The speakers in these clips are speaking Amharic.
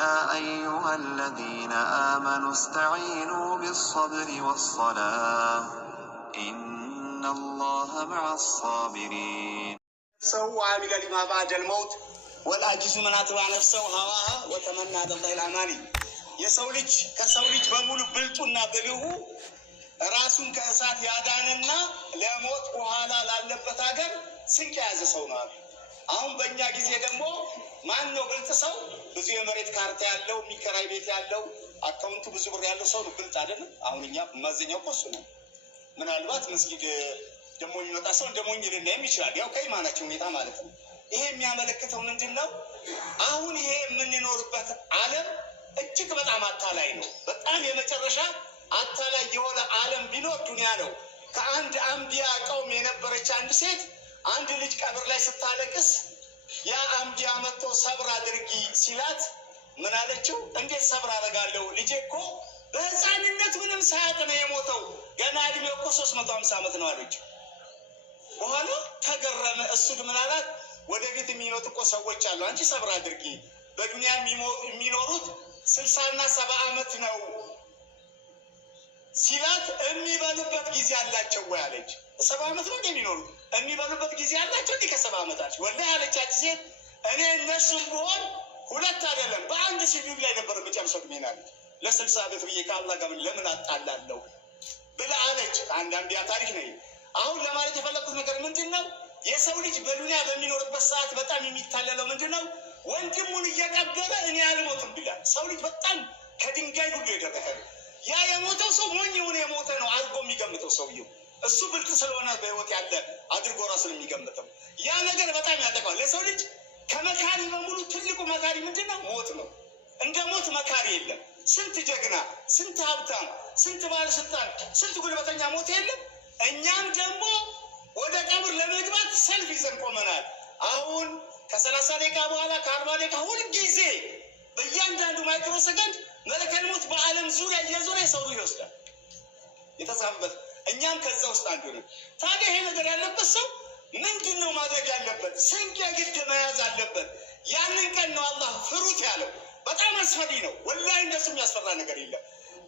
يا أيها الذين آمنوا استعينوا بالصبر والصلاة إن الله مع الصابرين. سوى عامل لما بعد الموت والعاجز من أتبع نفسه هواها وتمنى على الله الأماني. يسولج كسولج بمول بلطنا بلهو راسون كأسات ياداننا لموت وحالا لالبت ሀገር ስንቅ የያዘ ሰው ነው። አሁን በእኛ ጊዜ ደግሞ ማን ነው ብልጥ ሰው? ብዙ የመሬት ካርታ ያለው የሚከራይ ቤት ያለው አካውንቱ ብዙ ብር ያለው ሰው ነው ብልጥ አይደለም። አሁን እኛ ማዘኛው እሱ ነው። ምናልባት መስጊድ ደግሞ የሚመጣ ሰው እንደሞኝ ሊናይም ይችላል። ያው ከኢማናችን ሁኔታ ማለት ነው። ይሄ የሚያመለክተው ምንድን ነው? አሁን ይሄ የምንኖርበት ዓለም እጅግ በጣም አታላይ ነው። በጣም የመጨረሻ አታላይ የሆነ ዓለም ቢኖር ዱንያ ነው። ከአንድ አንቢያ ቀውም የነበረች አንድ ሴት አንድ ልጅ ቀብር ላይ ስታለቅስ ያ አንቢያ መጥቶ ሰብር አድርጊ ሲላት ምን አለችው? እንዴት ሰብር አደርጋለሁ? ልጄ እኮ በህፃንነት ምንም ሳያውቅ ነው የሞተው። ገና እድሜው እኮ 350 ዓመት ነው አለችው። በኋላ ተገረመ። እሱ ምን አላት? ወደፊት የሚመጡ እኮ ሰዎች አሉ፣ አንቺ ሰብር አድርጊ። በዱንያ የሚኖሩት 60 እና 70 ዓመት ነው ሲላት የሚበሉበት ጊዜ አላቸው ወይ አለች። 70 ዓመት ነው የሚኖሩት? የሚበሉበት ጊዜ አላቸው እንዴ? ከ70 ዓመታቸው ወላሂ አለቻች ሴት። እኔ እነሱም ቢሆን ሁለት አይደለም በአንድ ሲቪል ላይ ነበር መጨረሻው ግሜናል ለ60 ዓመት ብዬ ከአላህ ጋር ለምን አጣላለሁ ብላ አለች። አንድ አንቢያ ታሪክ ነው። አሁን ለማለት የፈለኩት ነገር ምንድነው? የሰው ልጅ በዱንያ በሚኖርበት ሰዓት በጣም የሚታለለው ምንድነው? ወንድሙን እየቀበረ እኔ አልሞትም ይላል። ሰው ልጅ በጣም ከድንጋይ ሁሉ የደረሰ ያ የሞተው ሰው ሞኝ የሆነ የሞተ ነው አድርጎ የሚገምተው ሰውየው። እሱ ብልጥ ስለሆነ በህይወት ያለ አድርጎ ራሱን የሚገምተው ያ ነገር በጣም ያጠቃዋል። ለሰው ልጅ ከመካሪ በሙሉ ትልቁ መካሪ ምንድነው? ሞት ነው። እንደ ሞት መካሪ የለም። ስንት ጀግና፣ ስንት ሀብታም፣ ስንት ባለስልጣን፣ ስንት ጉልበተኛ ሞት የለም። እኛም ደግሞ ወደ ቀብር ለመግባት ሰልፍ ይዘን ቆመናል። አሁን ከ30 ደቂቃ በኋላ ከ40 ደቂቃ ሁልጊዜ በእያንዳንዱ ማይክሮ ሰከንድ መለከል ሞት በዓለም ዙሪያ እየዞረ ሰው ይወስዳል የተጻፈበት። እኛም ከዛ ውስጥ አንዱ ነው። ታዲያ ይሄ ነገር ያለበት ሰው ምንድን ነው ማድረግ ያለበት? ስንቅ የግድ መያዝ አለበት። ያንን ቀን ነው አላህ ፍሩት ያለው። በጣም አስፈሪ ነው ወላሂ። እንደሱ የሚያስፈራ ነገር የለም።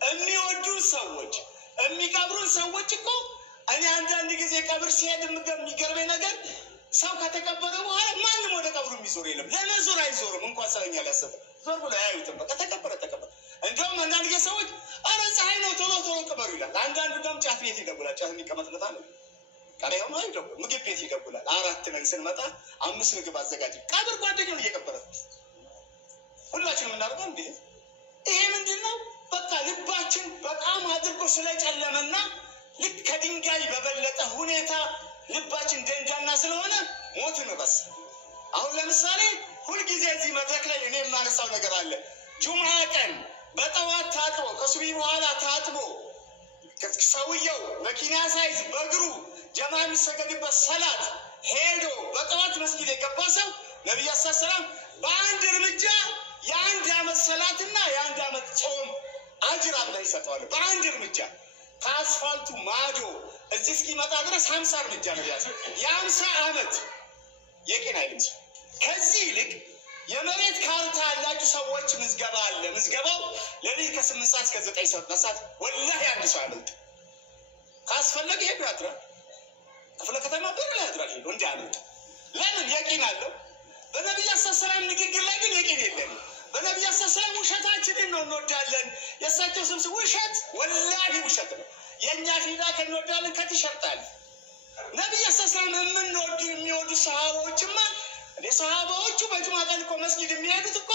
የሚወዱን ሰዎች የሚቀብሩን ሰዎች እኮ እኔ አንዳንድ ጊዜ ቀብር ሲሄድ የሚገርመኝ ነገር ሰው ከተቀበረ በኋላ ማንም ወደ ቀብሩ የሚዞር የለም። ለመዞር አይዞርም እንኳን ስለኛ ሊያሰብ ዞር ብሎ አያዩትም። በቃ ተቀበረ። እንደውም አንዳንድ ጊዜ ሰዎች አረ ፀሐይ ነው ቶሎ ቶሎ ቅበሩ ይላል። አንዳንዱ ደግሞ ጫት ቤት ይደውላል። ጫት የሚቀመጥለት አለ ቀሪው ነው አይደለም። ምግብ ቤት ይደውላል። 4 ነን ስንመጣ 5 ምግብ አዘጋጅ። ቀብር ጓደኛውን እየቀበረ ሁላችንም የምናደርገው እንዴ? ይሄ ምንድነው? በቃ ልባችን በጣም አድርጎ ስለጨለመና ልክ ከድንጋይ በበለጠ ሁኔታ ልባችን ደንጃና ስለሆነ ሞትን ረሳ። አሁን ለምሳሌ ሁልጊዜ እዚህ መድረክ ላይ እኔ የማነሳው ነገር አለ። ጁምዓ ቀን በጠዋት ታጥቦ ከሱቢ በኋላ ታጥቦ ሰውየው መኪና ሳይዝ በእግሩ ጀማ የሚሰገድበት ሰላት ሄዶ በጠዋት መስጊድ የገባ ሰው ነቢዩ ሰላም በአንድ እርምጃ የ1 ዓመት ሰላትና የ1 ዓመት ጾም አጅር አላህ ይሰጠዋል። በአንድ እርምጃ ከአስፋልቱ ማዶ እዚህ እስኪመጣ ድረስ 50 እርምጃ ነው ያዘ። የ50 ዓመት የቂን አይልም። ከዚህ ይልቅ የመሬት ካርታ ያላችሁ ሰዎች ምዝገባ አለ። ምዝገባው ለሊት ከ8 ሰዓት እስከ 9 ሰዓት መስራት ወላሂ አንድ ሰው አመልጥ ካስፈለገ ሄዱ ያድራል። ክፍለ ከተማ በር ላይ ያድራል ሄዶ እንዲህ አመልጥ። ለምን? የቂን አለው። በነቢዩ ሰላም ንግግር ላይ ግን የቂን የለም። በነቢዩ ሰላም ውሸታችንን ነው እንወዳለን። የእሳቸው ስም ውሸት ወላሂ ውሸት ነው። የእኛ ፊዳ ከንወዳለን ከትሸርጣል። ነቢዩ ሰላም የምንወዱ የሚወዱ ሰሃባዎችማ ሰሃባዎቹ በጁምዓ ቀን እኮ መስጊድ የሚሄዱት እኮ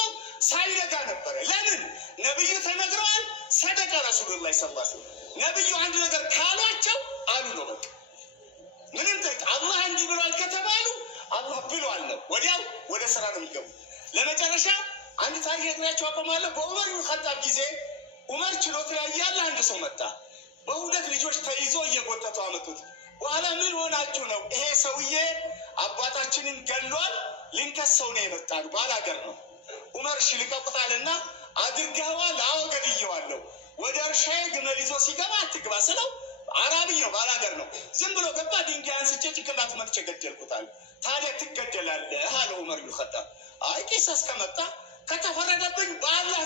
ሳይነጋ ነበረ። ለምን? ነብዩ ተነግረዋል። ሰደቀ ረሱሉላህ ሰለላሁ ዐለይሂ ወሰለም። ነብዩ አንድ ነገር ካሏቸው አሉ ነው በቃ። ምንም ጥርቅ አላህ እንዲህ ብሏል ከተባሉ አላህ ብሏል ነው። ወዲያው ወደ ስራ ነው የሚገቡ። ለመጨረሻ አንድ ታሪክ ነግራቸው አቆማለሁ። በዑመር ኢብኑ ኸጣብ ጊዜ ዑመር ችሎት ላይ ያለ አንድ ሰው መጣ። በሁለት ልጆች ተይዞ እየጎተቱ አመጡት። በኋላ ምን ሆናችሁ ነው? ይሄ ሰውዬ አባታችንን ገሏል፣ ልንከሰው ነው የመጣን፣ ባላገር ነው። ዑመር እሺ ልቀቁታልና አድርገዋል። አዎ ገድየዋለሁ። ወደ እርሻዬ ግመል ይዞ ሲገባ አትግባ ስለው አራቢ ነው፣ ባላገር ነው። ዝም ብሎ ገባ። ድንጋይ አንስቼ ጭንቅላት መጥቼ ገደልኩታል። ታዲያ ትገደላለህ አለ ዑመር ኢብኑ ኸጣብ። አይ ቂስ እስከመጣ ከተፈረደብኝ በአላህ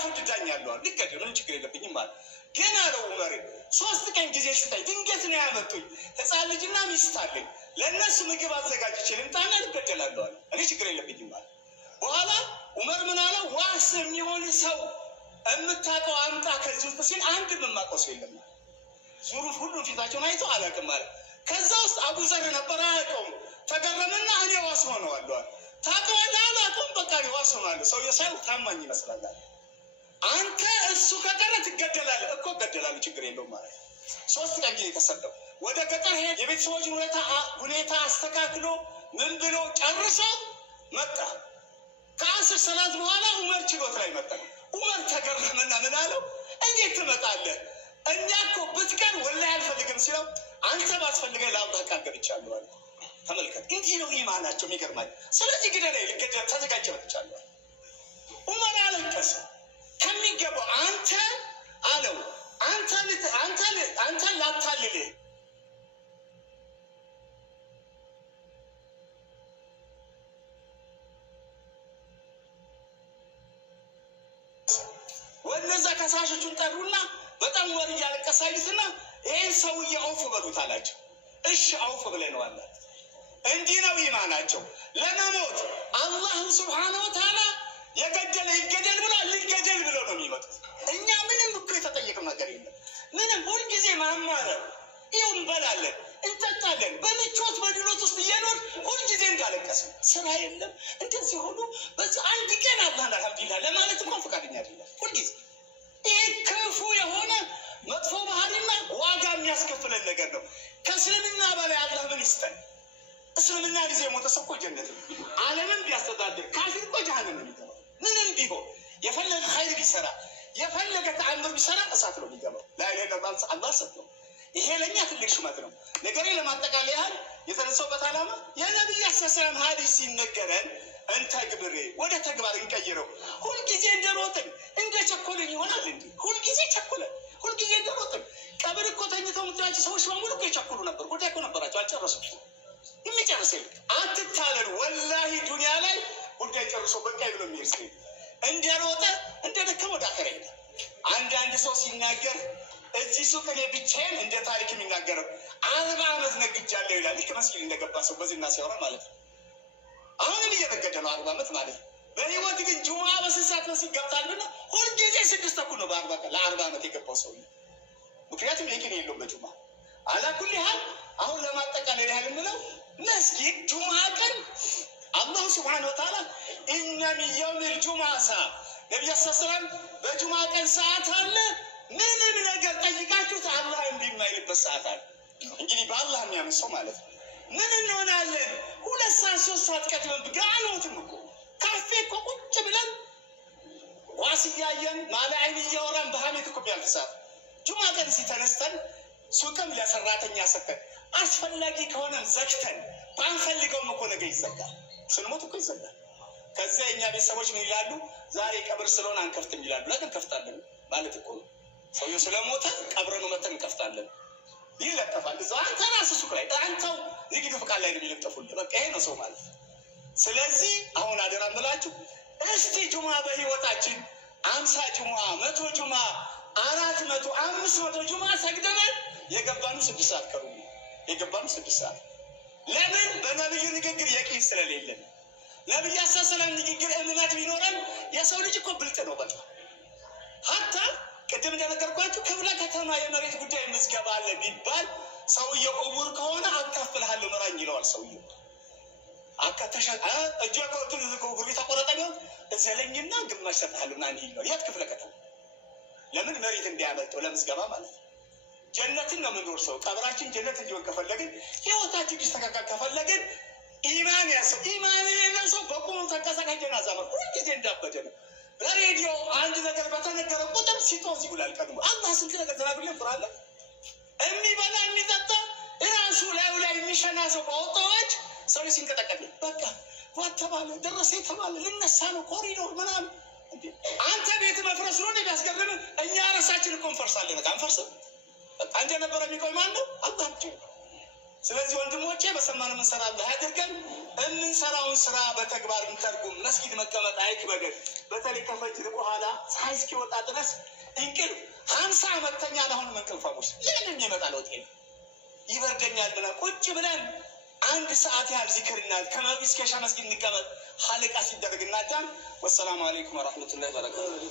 አለዋል። ልገደል ምንም ችግር የለብኝም አለ። ግን አለው ዑመር 3 ቀን ጊዜ ስጠኝ፣ ድንገት ነው ያመጡኝ፣ ህፃን ልጅና ሚስት አለኝ፣ ለእነሱ ምግብ አዘጋጅቼ ልምጣና ልገደላለሁ አለ። እኔ ችግር የለብኝም አለ። በኋላ ዑመር ምን አለ? ዋስ የሚሆን ሰው የምታውቀው አምጣ ከዚህ ውስጥ ሲል አንድ የማውቀው ሰው የለም። ዙሩፍ ሁሉም ፊታቸውን አይቶ አላውቅም አለ። ከዛ ውስጥ አቡዘር ነበር፣ አያውቀውም። ተገረምና እኔ ዋስ ሆነዋለሁ አለ። ታውቀዋለህ? አላውቀውም። በቃ እኔ ዋስ ሆነዋለሁ። ሰውዬው ሳይው ታማኝ ይመስላል አለ። አንተ እሱ ከቀረ ትገደላለህ እኮ። እገደላለሁ ችግር የለውም ማለት 3 ቀን ጊዜ ተሰጠው። ወደ ገጠር ሄድ፣ የቤተሰቦችን ሁኔታ አስተካክሎ ምን ብሎ ጨርሶ መጣ። ከ10 ሰላት በኋላ ዑመር ችሎት ላይ መጣ። ዑመር ተገረመና ምን አለው? እንዴት ትመጣለህ? እኛ እኮ ብትቀር ወላሂ አልፈልግም ሲለው አንተ ባስፈልገህ ለአላህ ቃል ገብቻለሁ አለ። ተመልከት፣ እንዲህ ነው ኢማናቸው። የሚገርማል። ስለዚህ ግደለኝ፣ ልገደል ተዘጋጀ መጥቻለሁ አለ። ዑመር አለቀሰ። ከሚገባው አንተ አለው አንተ ላታልልህ ወነዛ ከሳሾቹን ጠሩና በጣም ወር እያለቀሰ አዩትና ይህን ሰውዬ አውፍ በሉት አላቸው። እሺ አውፍ ብለነዋል። እንዲህ ነው ኢማናቸው። ለመሞት አላህ ሱብሓነሁ ወተዓላ የገደለ ይገደል ብሎ ልገደል ብሎ ነው የሚመጡት። እኛ ምንም እኮ የተጠየቅም ነገር የለም። ምንም ሁልጊዜ ማማረር፣ ይኸው እንበላለን፣ እንጠጣለን፣ በምቾት በድሎት ውስጥ እየኖር ሁልጊዜ እንዳለቀስን ስራ የለም እንደዚህ ሆኖ በዚህ አንድ ቀን አላህን አልሐምዱሊላህ ለማለት እንኳን ፈቃደኛ አይደለም። ሁልጊዜ ይህ ክፉ የሆነ መጥፎ ባህሪና ዋጋ የሚያስከፍለን ነገር ነው። ከእስልምና በላይ አላህ ምን ይስጠን? እስልምና ጊዜ የሞተ ሰው እኮ ጀነት ነው። ዓለምን ቢያስተዳድር ካፊር እኮ ጀሃነም ነው የሚገባው። ምንም ቢሆን የፈለገ ኸይር ቢሰራ የፈለገ ተአምር ቢሰራ እሳት ነው የሚገባው። ላይላይ ነባል አላህ ሰጥቶ ይሄ ለእኛ ትልቅ ሹመት ነው። ነገሬ ለማጠቃለያ ያህል የተነሳውበት ዓላማ የነቢዩ ሰለም ሀዲስ ሲነገረን እንተግብር፣ ወደ ተግባር እንቀይረው። ሁልጊዜ እንደሮጥን እንደ ቸኮልን ይሆናል እንዲ ሁልጊዜ ቸኮለን ሁልጊዜ እንደሮጥን ቀብር እኮ ተኝተው የምትላቸው ሰዎች በሙሉ እኮ የቸኩሉ ነበር። ጉዳይ እኮ ነበራቸው፣ አልጨረሱም። የሚጨርስ አትታለሉ። ወላሂ ዱኒያ ላይ ጉዳይ ጨርሶ በቃ ብሎ የሚሄድ ሰው እንደሮጠ እንደደከመ ወደ አኸራ ይሄዳል። አንዳንድ ሰው ሲናገር እዚህ ሱቅ እኔ ብቻዬን እንደ ታሪክ የሚናገረው 40 ዓመት ነግጃለሁ ይላል። ልክ መስጊድ እንደገባ ሰው በዚህና ሲያወራ ማለት ነው። አሁንም እየነገደ ነው 40 ዓመት ማለት ነው። በህይወት ግን ጁማ በስንት ሰዓት መስጊድ ገብታልና ሁልጊዜ 6 ተኩል ነው ለ40 ዓመት የገባው ሰው። ምክንያቱም የቂን የለውም በጁማ አላኩል ያህል። አሁን ለማጠቃለል ያህል የምለው መስጊድ ጁማ ቀን አላሁ ስብሓነሁ ወተዓላ ኢነ ሚን የውሚል ጁሙዓ ሰዓ፣ ነቢዩ ሰለም በጁማ ቀን ሰዓት አለ፣ ምንም ነገር ጠይቃችሁት አላህ እምቢ የማይልበት ሰዓት አለ። እንግዲህ በአላህ የሚያምን ሰው ማለት ነው። ምን እንሆናለን? 2 ሰዓት 3 ሰዓት ቀድመን ጋኖትም እኮ ካፌ እኮ ቁጭ ብለን ኳስ እያየን ማለ አይን እያወራን በሀሜት እኮ ቢያልፍ ሰዓት ጁማ ቀን ሲተነስተን ሱቅም ለሰራተኛ ሰተን አስፈላጊ ከሆነም ዘግተን ባንፈልገውም እኮ ነገ ይዘጋል። ስንሞት እኮ ይዘጋል። ከዚያ የእኛ ቤተሰቦች ምን ይላሉ? ዛሬ ቀብር ስለሆነ አንከፍትም ይላሉ። ለምን እንከፍታለን ማለት እኮ ነው። ሰውየው ስለሞተ ቀብረኑ መተን እንከፍታለን ይለጠፋል። እዛው አንተ ራስህ ሱቅ ላይ አንተው ንግድ ፍቃድ ላይ ነው የሚለጠፉልህ። በቃ ይሄ ነው ሰው ማለት። ስለዚህ አሁን አደራ እምላችሁ እስቲ ጁማ በህይወታችን 50 ጁማ 100 ጁማ 400 500 ጁማ ሰግደናል። የገባኑ 6 ሰዓት ቀሩ። የገባኑ 6 ሰዓት ለምን? በነብዩ ንግግር የቂን ስለሌለን። ነብዩ ሰለላሁ ንግግር እምነት ቢኖረን የሰው ልጅ እኮ ብልጥ ነው። በቃ ሀታ ቅድም እንደነገርኳችሁ ክፍለ ከተማ የመሬት ጉዳይ ምዝገባ አለ ቢባል ሰውየው እውር ከሆነ አካፍልሃለሁ ምራኝ ይለዋል። ሰውየው አካተሻ እጀ እግሩ ተቆረጠ ቢሆን እዘለኝና ግማሽ ሰጥሃለሁ ና ይለዋል። የት ክፍለ ከተማ? ለምን? መሬት እንዲያመልጠው ለምዝገባ ማለት ነው። ጀነትን ነው የምንወርሰው። ቀብራችን ጀነት እንዲሆን ከፈለግን፣ ህይወታችን እንዲስተካከል ከፈለግን ኢማን ያሰው ኢማን የሌለው ሰው በቁሙ ተንቀሳቃሽ ጀናዛ ነው። ሁልጊዜ እንዳበደ ነው። በሬዲዮ አንድ ነገር በተነገረ ቁጥር ሲጦዝ ይውላል። ቀድሞ አላህ ስንት ነገር ተናግረን ፍራለን። የሚበላ የሚጠጣ ራሱ ላዩ ላይ የሚሸና ሰው በወጣዎች ሰው ሲንቀጠቀጥ በቃ ዋተባለ ደረሰ የተባለ ልነሳ ነው ኮሪዶር ምናምን። አንተ ቤት መፍረስ ነው የሚያስገርም። እኛ ራሳችን እኮ እንፈርሳለን። አንፈርስም። አንድ የነበረ የሚቆይ ማን ነው? አላህ ብቻ። ስለዚህ ወንድሞቼ በሰማነው የምንሰራ አላህ ያድርገን። የምንሰራውን ስራ በተግባር እንተርጉም። መስጊድ መቀመጥ አይክበደን። በተለይ ከፈጅር በኋላ ፀሐይ እስኪወጣ ድረስ እንቅልፍ 50 ዓመተኛ ለአሁንም እንቅልፋሞች ለምን የሚመጣ ለውጥ የለም። ይበርደኛል ብለን ቁጭ ብለን 1 ሰዓት ያህል ዚክርና ከመግቢስ ከሻ መስጊድ እንቀመጥ። ሐለቃ ሲደረግ እናዳም። ወሰላሙ አለይኩም ወራህመቱላሂ ወበረካቱ።